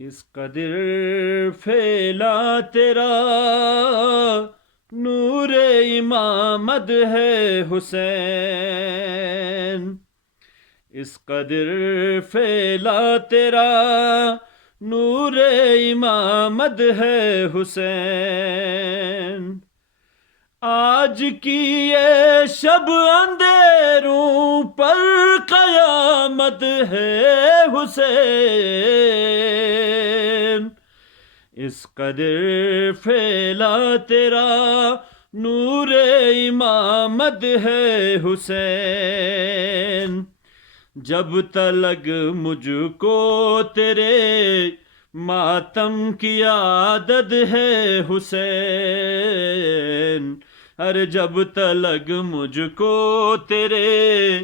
اس قدر پھیلا تیرا نور امامت ہے حسین، اس قدر پھیلا تیرا نور امامت ہے حسین، آج کی یہ شب اندھیروں پر قیامت ہے حسین، اس قدر پھیلا تیرا نور امامت ہے حسین، جب تلک مجھ کو تیرے ماتم کی عادت ہے حسین، ارے جب تلک مجھ کو تیرے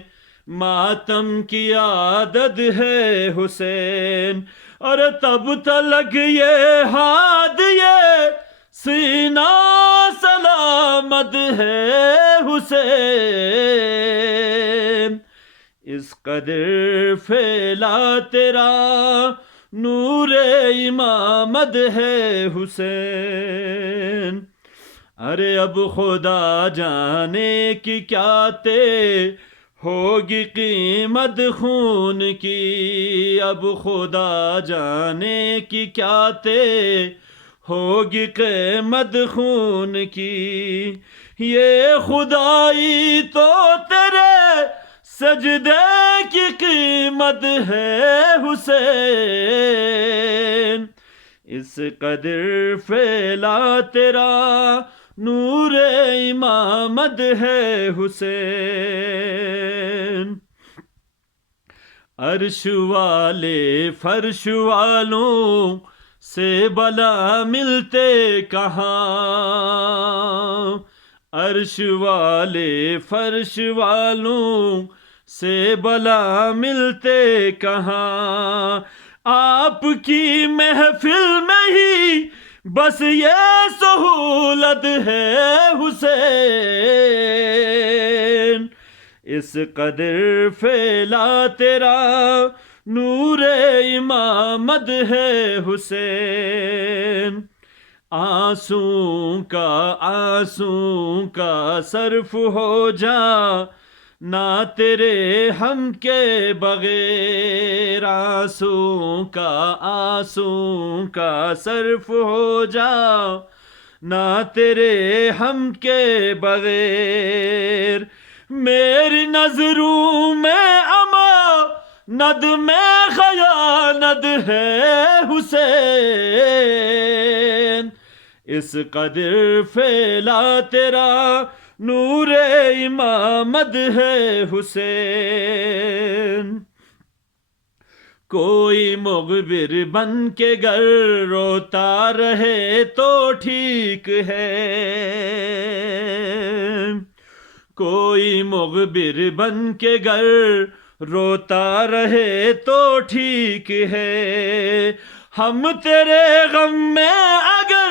ماتم کی عادت ہے حسین، اور تب تلک یہ ہاتھ یہ سینہ سلامت ہے حسین، اس قدر پھیلا تیرا نور امامت ہے حسین، ارے اب خدا جانے کی کیا تے ہوگی قیمت خون کی، اب خدا جانے کی کیا تے ہوگی قیمت خون کی، یہ خدائی تو تیرے سجدے کی قیمت ہے حسین، اس قدر پھیلا تیرا نور امامت ہے حسین، عرش والے فرش والوں سے بلا ملتے کہاں، عرش والے فرش والوں سے بلا ملتے کہاں، آپ کی محفل میں ہی بس یہ سہولت ہے حسین، اس قدر پھیلا تیرا نور امامت ہے حسین، آنسوں کا صرف ہو جا نہ تیرے ہم کے بغیر، آنسوں کا صرف ہو جا نہ تیرے ہم کے بغیر، میری نظروں میں امانت میں خیانت ہے حسین، اس قدر پھیلا تیرا نور امامت ہے حسین، کوئی مغبر بن کے گر روتا رہے تو ٹھیک ہے، کوئی مغبر بن کے گر روتا رہے تو ٹھیک ہے، ہم تیرے غم میں اگر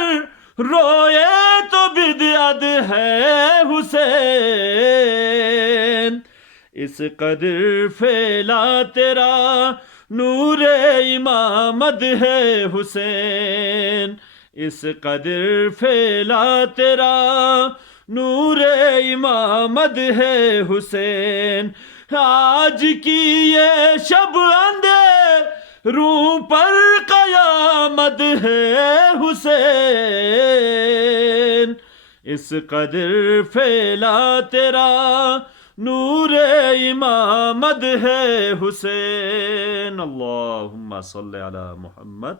روئے تو بدعت ہے حسین، اس قدر پھیلا تیرا نور امامت ہے حسین، اس قدر پھیلا تیرا نور امامت ہے حسین، آج کی یہ شب اندھیروں پر قیامت ہے حسین، اس قدر پھیلا تیرا نور امامت ہے حسین، اللہم صلی علی محمد